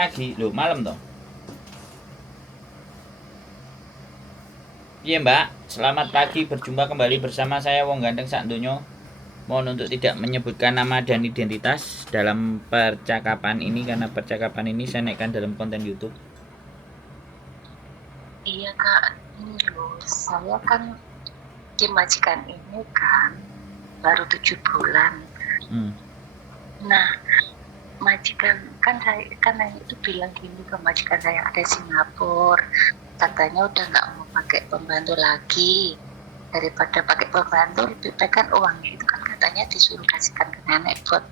Pagi, loh malam toh. Iya Mbak, selamat pagi, berjumpa kembali bersama saya Wong Ganteng Sak Donya. Mohon untuk tidak menyebutkan nama dan identitas dalam percakapan ini karena percakapan ini saya naikkan dalam konten YouTube. Iya Kak, ini loh, saya kan di majikan ini kan baru 7 bulan. Nah, majikan saya itu bilang gini ke majikan saya ada Singapura, katanya udah nggak mau pakai pembantu lagi, daripada pakai pembantu lebih baik kan uangnya itu kan katanya disuruh kasihkan ke nenek buat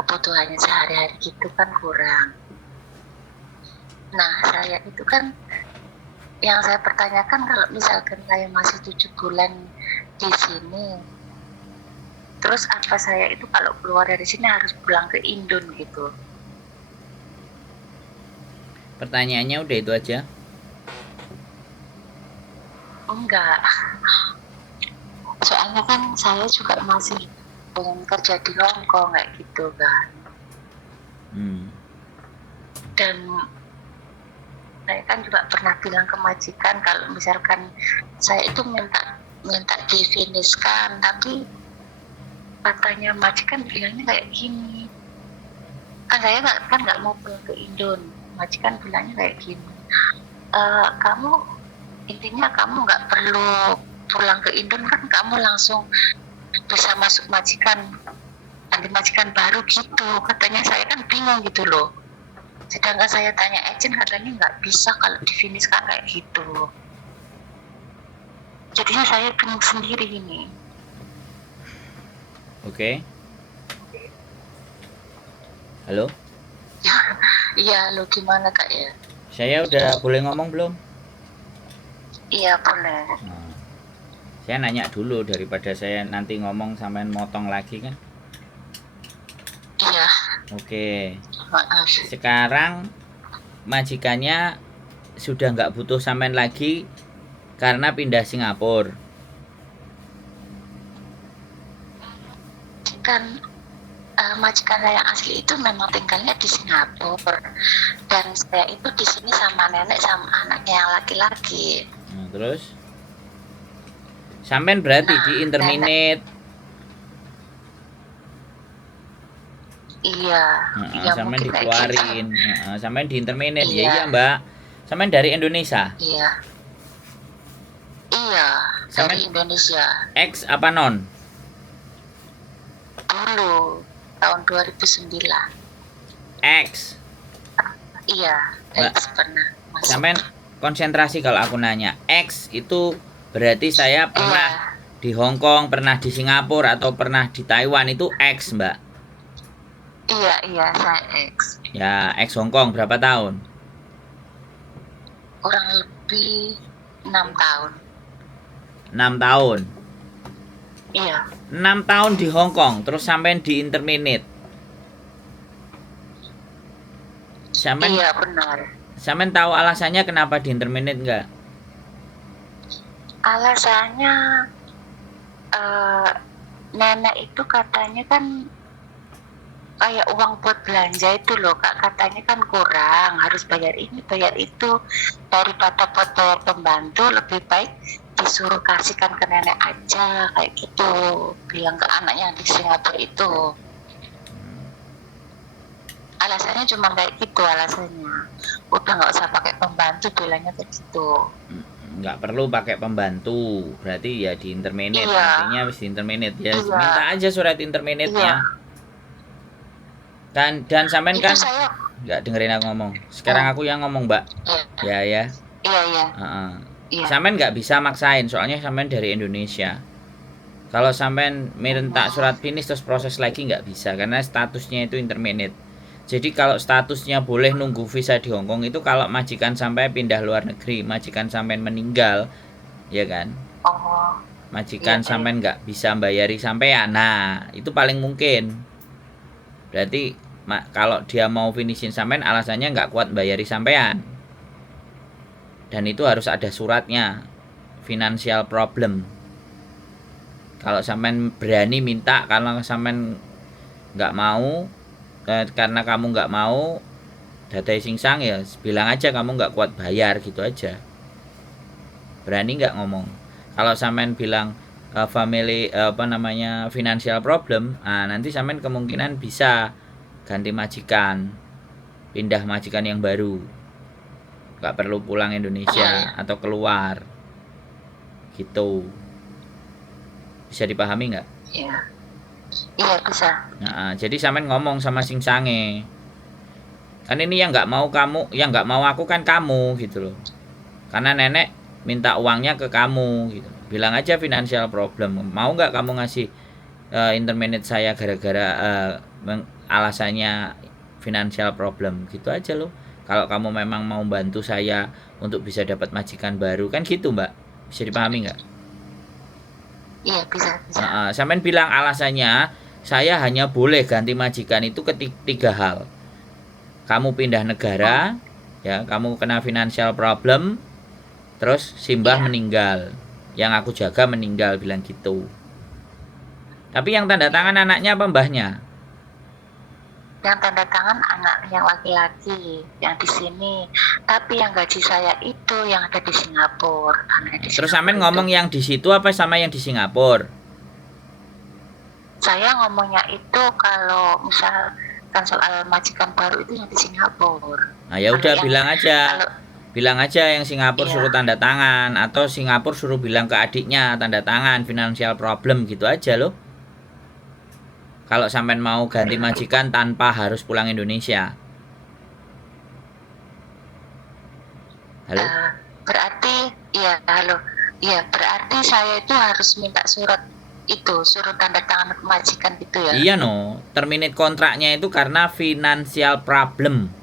kebutuhannya sehari-hari gitu kan kurang. Nah, saya itu kan yang saya pertanyakan, kalau misalkan saya masih 7 bulan di sini, terus apa saya itu kalau keluar dari sini harus pulang ke Indon gitu? Pertanyaannya udah itu aja. Enggak, soalnya kan saya juga masih pengen kerja di Hongkong kayak gitu kan. Dan saya kan juga pernah bilang ke majikan kalau misalkan saya itu minta difinishkan, tapi katanya majikan bilangnya kayak gini, kan saya nggak mau pulang ke Indon, majikan bilangnya kayak gini, kamu intinya kamu nggak perlu pulang ke Indon, kan kamu langsung bisa masuk majikan, nanti majikan baru gitu katanya. Saya kan bingung gitu loh, sedangkan saya tanya agent katanya nggak bisa kalau difinishkan kayak gitu. Jadinya saya bingung sendiri ini. Oke. Halo? Iya, lo gimana Kak ya? Saya udah boleh ngomong belum? Iya boleh. Saya nanya dulu daripada saya nanti ngomong sampai motong lagi kan. Iya. Oke. Maaf. Sekarang majikannya sudah nggak butuh sampean lagi karena pindah Singapura. Kan majikan saya yang asli itu memang tinggalnya di Singapura, dan saya itu di sini sama nenek sama anaknya yang laki-laki. Nah, terus sampean berarti di interminate. Iya. Ya, Sampean mungkin dikeluarin. Sampean di interminate. Iya. Ya iya Mbak. Sampean dari Indonesia. Iya. Iya, dari Indonesia. Ex apa non? Dulu tahun 2009. Ex. Iya, ex pernah masuk. Sampean konsentrasi kalau aku nanya. Ex itu berarti saya pernah di Hong Kong, pernah di Singapura atau pernah di Taiwan, itu ex Mbak. Iya, saya ex. Ya, ex Hong Kong berapa tahun? Kurang lebih 6 tahun. 6 tahun. Iya. 6 tahun di Hong Kong, terus sampean di interminate. Sampean, iya benar. Sampean tahu alasannya kenapa di interminate enggak? Alasannya nenek itu katanya kan kayak uang buat belanja itu loh Kak, katanya kan kurang, harus bayar ini bayar itu, daripada buat bayar pembantu lebih baik disuruh kasihkan ke nenek aja kayak gitu, bilang ke anaknya di Singapura itu. Alasannya cuma kayak gitu, alasannya udah nggak usah pakai pembantu, bilangnya kayak gitu. Nggak perlu pakai pembantu, berarti ya di interminate. Iya. Artinya habis di interminate ya, Iya. minta aja surat interminate-nya. Iya. Dan sampean kan saya nggak dengerin aku ngomong. Sekarang aku yang ngomong Mbak. Iya. Ya. Iya. Iya. Sampean nggak bisa maksain, soalnya sampean dari Indonesia. Kalau sampean minta surat finish terus proses lagi nggak bisa karena statusnya itu interminate. Jadi kalau statusnya boleh nunggu visa di Hong Kong itu kalau majikan sampai pindah luar negeri, majikan sampean meninggal, ya kan? Oh. Majikan sampean nggak bisa bayari sampean, nah itu paling mungkin. Berarti kalau dia mau finishin sampean alasannya nggak kuat bayari sampean. Dan itu harus ada suratnya, financial problem. Kalau sampean berani minta, kalau sampean nggak mau, karena kamu nggak mau, datai singsang ya bilang aja kamu nggak kuat bayar gitu aja. Berani nggak ngomong. Kalau sampean bilang family financial problem, nanti sampean kemungkinan bisa ganti majikan, pindah majikan yang baru, nggak perlu pulang Indonesia atau keluar gitu. Bisa dipahami nggak? Iya bisa. Nah, jadi sampean ngomong sama singsange, kan ini yang nggak mau kamu, yang nggak mau aku kan kamu gitu loh, karena nenek minta uangnya ke kamu gitu. Bilang aja financial problem, mau nggak kamu ngasih intermediate saya gara-gara alasannya financial problem gitu aja loh. Kalau kamu memang mau bantu saya untuk bisa dapat majikan baru kan gitu mbak, bisa dipahami nggak? Iya bisa. Sampean bilang alasannya saya hanya boleh ganti majikan itu ketiga hal. Kamu pindah negara, ya, kamu kena financial problem, terus simbah meninggal, yang aku jaga meninggal, bilang gitu. Tapi yang tanda tangan anaknya apa mbahnya? Yang tanda tangan anak yang laki-laki yang di sini, tapi yang gaji saya itu yang ada di Singapura. Terus sampean ngomong yang di situ apa sama yang di Singapura? Saya ngomongnya itu kalau misal soal majikan baru itu yang di Singapura. Nah ya udah bilang aja. Bilang aja yang Singapura suruh tanda tangan, atau Singapura suruh bilang ke adiknya tanda tangan financial problem gitu aja loh. Kalau sampean mau ganti majikan tanpa harus pulang Indonesia. Halo? Berarti berarti saya itu harus minta surat tanda tangan majikan gitu ya? Iya no, terminate kontraknya itu karena financial problem.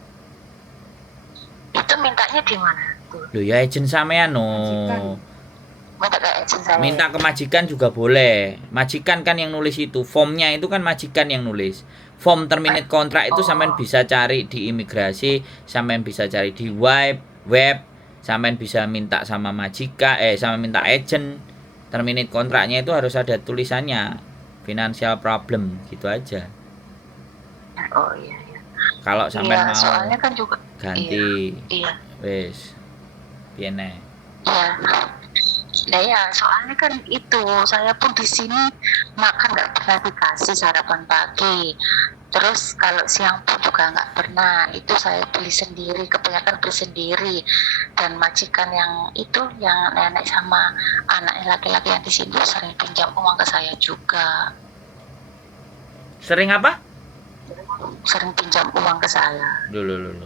Itu mintanya di mana? Loh ya agent sampean no. Minta ke agent saya. Minta ke majikan juga boleh. Majikan kan yang nulis itu, formnya itu kan majikan yang nulis. Form terminate kontrak itu sampean bisa cari di imigrasi, sampean bisa cari di web, sampean bisa minta sama majikan, sama minta agent. Terminate kontraknya itu harus ada tulisannya financial problem gitu aja. Oh iya. Kalau sampean mau soalnya kan juga ganti, wes, piene. Iya. Nah ya, soalnya kan itu saya pun di sini makan nggak pernah dikasih sarapan pagi. Terus kalau siang pun juga nggak pernah. Itu saya beli sendiri, kebanyakan beli sendiri. Dan majikan yang itu, yang nenek sama anak laki-laki yang di sini sering pinjam uang ke saya juga. Sering apa? Sering pinjam uang ke saya. Dulu.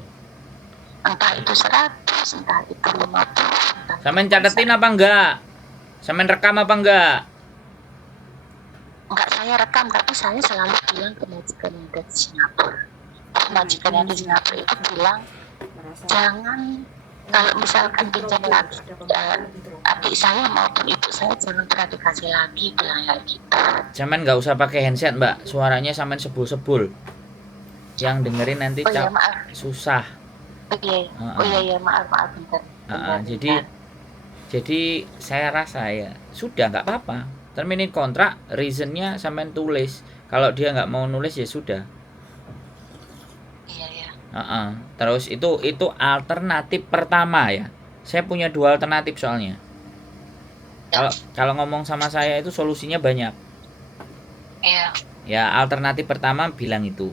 Entah itu 100, entah itu 50. Sampean catetin apa enggak? Sampean rekam apa enggak? Enggak saya rekam, tapi saya selalu bilang ke majikan yang dari Singapura. Majikan yang di Singapura itu bilang, jangan, kalau misalkan pinjam lagi adik saya maupun ibu saya jangan pernah dikasih lagi, bilang kayak gitu. Sampean nggak usah pakai handset mbak, suaranya sampean sebul-sebul. Yang dengerin nanti susah. Iya, maaf bentar. Jadi saya rasa ya sudah nggak apa-apa. Terminate kontrak, reasonnya sampean tulis. Kalau dia nggak mau nulis ya sudah. Iya. Terus itu alternatif pertama ya. Saya punya 2 alternatif soalnya. Kalau ngomong sama saya itu solusinya banyak. Iya. Ya alternatif pertama bilang itu.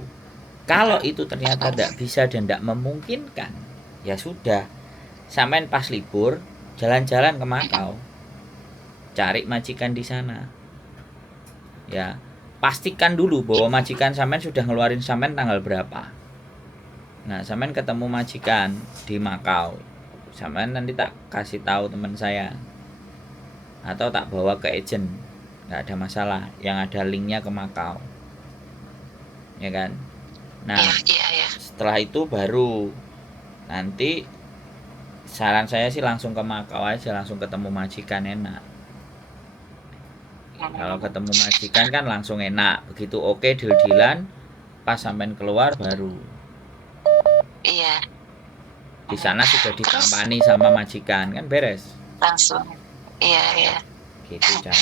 Kalau itu ternyata tidak bisa dan tidak memungkinkan, ya sudah. Sampean pas libur jalan-jalan ke Makau. Cari majikan di sana. Ya, pastikan dulu bahwa majikan sampean sudah ngeluarin sampean tanggal berapa. Nah, sampean ketemu majikan di Makau. Sampean nanti tak kasih tahu teman saya. Atau tak bawa ke agent. Enggak ada masalah, yang ada linknya ke Makau. Ya kan? Nah, setelah itu baru nanti saran saya sih langsung ke Makau aja, langsung ketemu majikan enak. Kalau ketemu majikan kan langsung enak, begitu oke deal-dealan, pas sampean keluar baru. Iya. Di sana sudah ditampani sama majikan kan beres. Langsung. Iya. Gitu cara.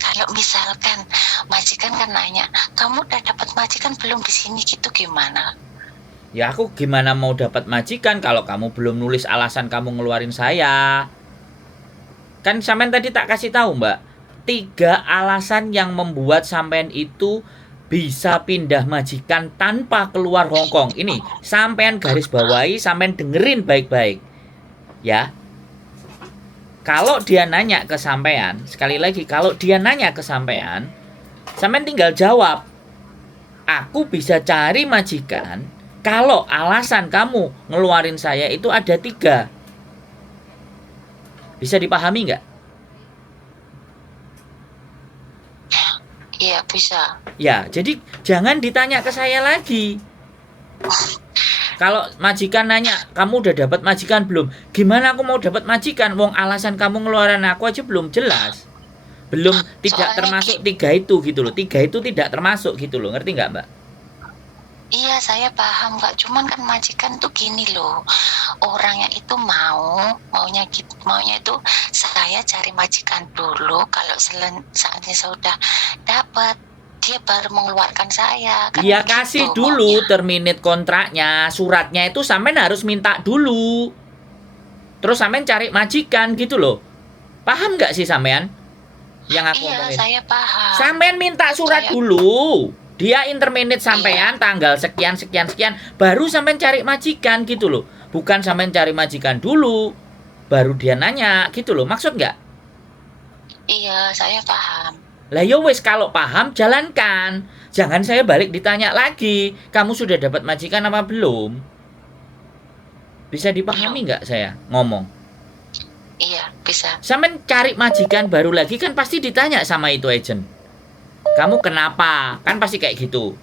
Kalau misalkan majikan kan nanya, kamu udah dapat majikan belum di sini gitu gimana? Ya aku gimana mau dapat majikan kalau kamu belum nulis alasan kamu ngeluarin saya. Kan sampean tadi tak kasih tahu Mbak, 3 alasan yang membuat sampean itu bisa pindah majikan tanpa keluar Hongkong. Ini sampean garis bawahi, sampean dengerin baik-baik. Ya. Kalau dia nanya ke sampean, sekali lagi kalau dia nanya ke sampean tinggal jawab, aku bisa cari majikan kalau alasan kamu ngeluarin saya itu ada 3. Bisa dipahami nggak? Iya, bisa. Ya, jadi jangan ditanya ke saya lagi. Kalau majikan nanya, kamu udah dapat majikan belum? Gimana aku mau dapat majikan? Wong alasan kamu ngeluarin aku aja belum jelas. Belum, tidak termasuk 3 itu gitu loh. 3 itu tidak termasuk gitu loh. Ngerti nggak Mbak? Iya, saya paham Kak. Cuman kan majikan tuh gini loh, orangnya itu maunya itu saya cari majikan dulu. Kalau saatnya saya udah dapat, dia baru mengeluarkan saya. Kan iya kasih dulu maunya. Terminate kontraknya, suratnya itu sampean harus minta dulu. Terus sampean cari majikan gitu loh. Paham nggak sih sampean? Yang aku omongin? Iya, saya paham. Sampean minta surat dulu. Dia interminate sampean tanggal sekian baru sampean cari majikan gitu loh. Bukan sampean cari majikan dulu baru dia nanya gitu loh. Maksud nggak? Iya, saya paham. Lah ya wes, kalau paham jalankan. Jangan saya balik ditanya lagi, kamu sudah dapat majikan apa belum? Bisa dipahami nggak saya ngomong? Iya, bisa. Sampean cari majikan baru lagi kan pasti ditanya sama itu agent. Kamu kenapa? Kan pasti kayak gitu.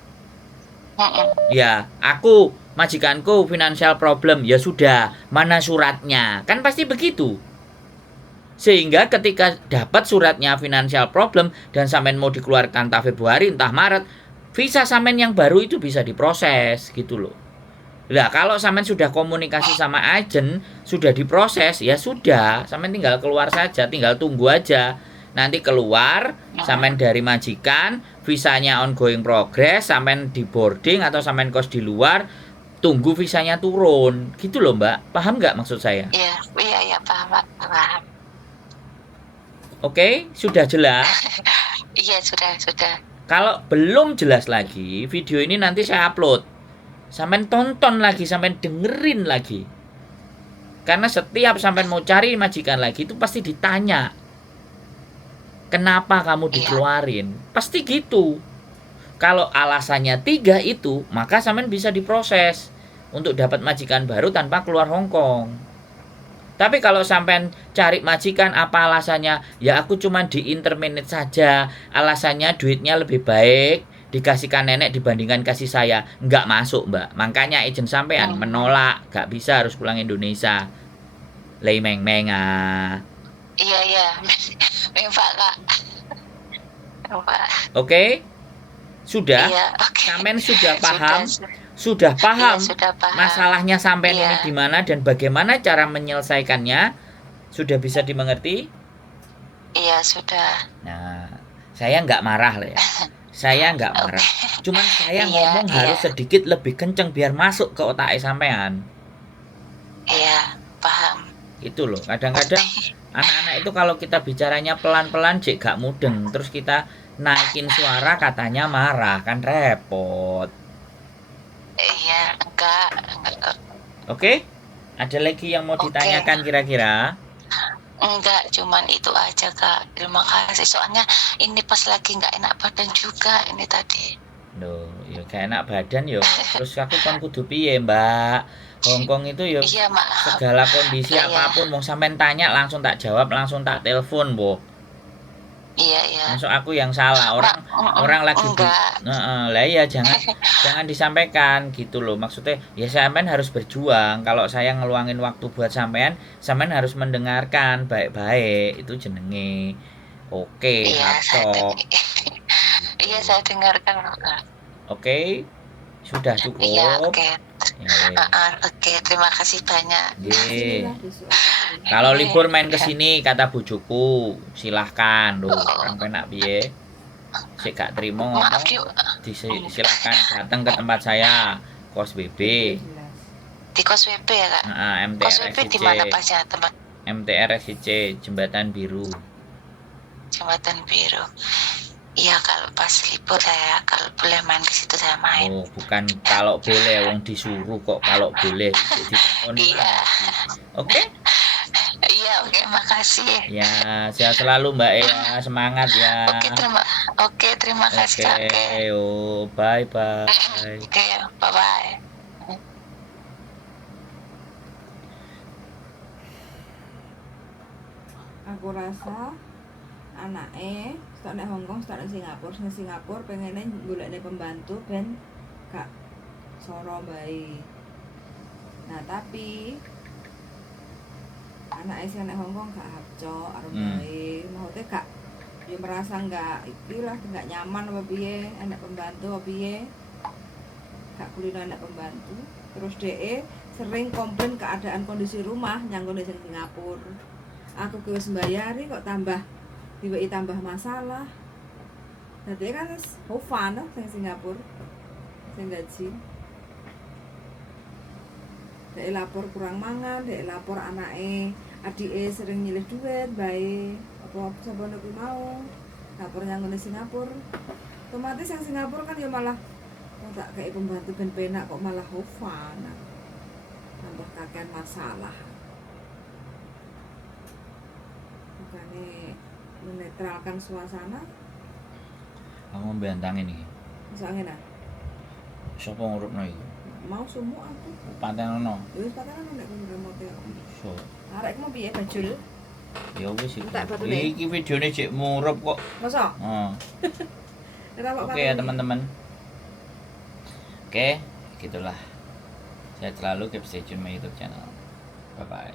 Ya, aku majikanku financial problem. Ya sudah, mana suratnya? Kan pasti begitu. Sehingga ketika dapat suratnya financial problem dan sampean mau dikeluarkan entah Februari entah Maret, visa sampean yang baru itu bisa diproses gitu loh. Lah kalau sampean sudah komunikasi sama agen, sudah diproses, ya sudah, sampean tinggal keluar saja, tinggal tunggu aja. Nanti keluar, sampean dari majikan, visanya ongoing progress, sampean di boarding atau sampean kos di luar, tunggu visanya turun. Gitu loh Mbak, paham nggak maksud saya? Iya, paham. Oke, sudah jelas? Iya, sudah. Kalau belum jelas lagi, video ini nanti saya upload. Sampean tonton lagi, sampean dengerin lagi. Karena setiap sampean mau cari majikan lagi itu pasti ditanya, kenapa kamu dikeluarin? Pasti gitu. Kalau alasannya 3 itu, maka sampean bisa diproses untuk dapat majikan baru tanpa keluar Hongkong. Tapi kalau sampean cari majikan apa alasannya? Ya aku cuma di interminate saja. Alasannya duitnya lebih baik dikasihkan nenek dibandingkan kasih saya. Nggak masuk Mbak. Makanya agent sampean menolak. Nggak bisa, harus pulang Indonesia. Lei meng-meng ah. Iya. Pak Kak. Oke? Sudah? Iya, okay. Sampean sudah paham? Sudah paham, masalahnya sampean ini di mana dan bagaimana cara menyelesaikannya? Sudah bisa dimengerti? Iya, sudah. Nah, saya nggak marah lah ya. Saya nggak marah. Cuman saya ngomong harus sedikit lebih kenceng biar masuk ke otak sampean. Iya, paham. Itu loh, kadang-kadang anak-anak itu kalau kita bicaranya pelan-pelan cek gak mudeng, terus kita naikin suara katanya marah, kan repot. Iya, enggak. Oke? Ada lagi yang mau ditanyakan kira-kira? Enggak, cuman itu aja Kak. Terima kasih. Soalnya ini pas lagi nggak enak badan juga ini tadi. Loh, ya gak enak badan yo. Terus aku kan kudu piye, Mbak? Hongkong itu yo segala kondisi apapun mau sampean tanya langsung tak jawab, langsung tak telepon, Boh. Iya. Masuk aku yang salah. Orang lagi lah ya jangan disampaikan gitu loh. Maksudnya ya sampean harus berjuang. Kalau saya ngeluangin waktu buat sampean harus mendengarkan baik-baik. Itu jenenge. Oke, laptop. Iya, saya dengarkan. Oke. Sudah cukup. Iya, oke. Oke, terima kasih banyak. Kalau libur main ke sini kata bujuku, silahkan loh. Orang penak piye? Sik gak terima ngomong. Silahkan datang ke tempat saya. kos BB. Di kos WB ya Kak? MTR Kos WB di mana pasnya tempat? MTR SIC Jembatan Biru. Jembatan Biru. Iya, kalau pas libur saya kalau boleh main ke situ saya main. Oh, bukan kalau boleh, wong disuruh kok kalau boleh. Iya. Oke? Iya, oke, makasih. Ya, sehat selalu Mbak ya, semangat ya. Oke, terima kasih Kak. Oke, bye bye. Oke, bye bye. Aku rasa anake stok nek Hongkong, stok nek Singapura. Nek Singapura pengene golekne pembantu ben gak soro bae. Nah, tapi anake sing nek Hongkong gak hapcok arep bae. Maksudnya gak ya merasa gak ikilah gak nyaman apa piye, enek pembantu apa piye. Gak kulino enek pembantu. Terus DE sering komplain keadaan kondisi rumah yang kondisi Singapura. Aku wis mbayari kok tambah diweki tambah masalah. Dadi kan wis hofan sing Singapura. Sing gaji. Dek lapor kurang mangan, dek lapor anake, adike sering nyilih duit bae. Apa sabone kuwi mau. Lapor yang ngene Singapura. Otomatis yang Singapura kan ya malah tak kayak pembantu ben penak kok malah hofan. Tambah kakean masalah. Bukannya menetralkan suasana. Aku mbantang ini. Misalnya nah. Sopo ngurupno iki? Mau sumu aku. Patenono. Wis patenono nek kono remote. Iso. Arek mau piye bajul? Ya wis iki. Tak batune. Iki videone cek murup kok. Masa? Oke ya teman-teman. Oke, gitulah. Saya selalu keep stay tune my YouTube channel. Bye bye.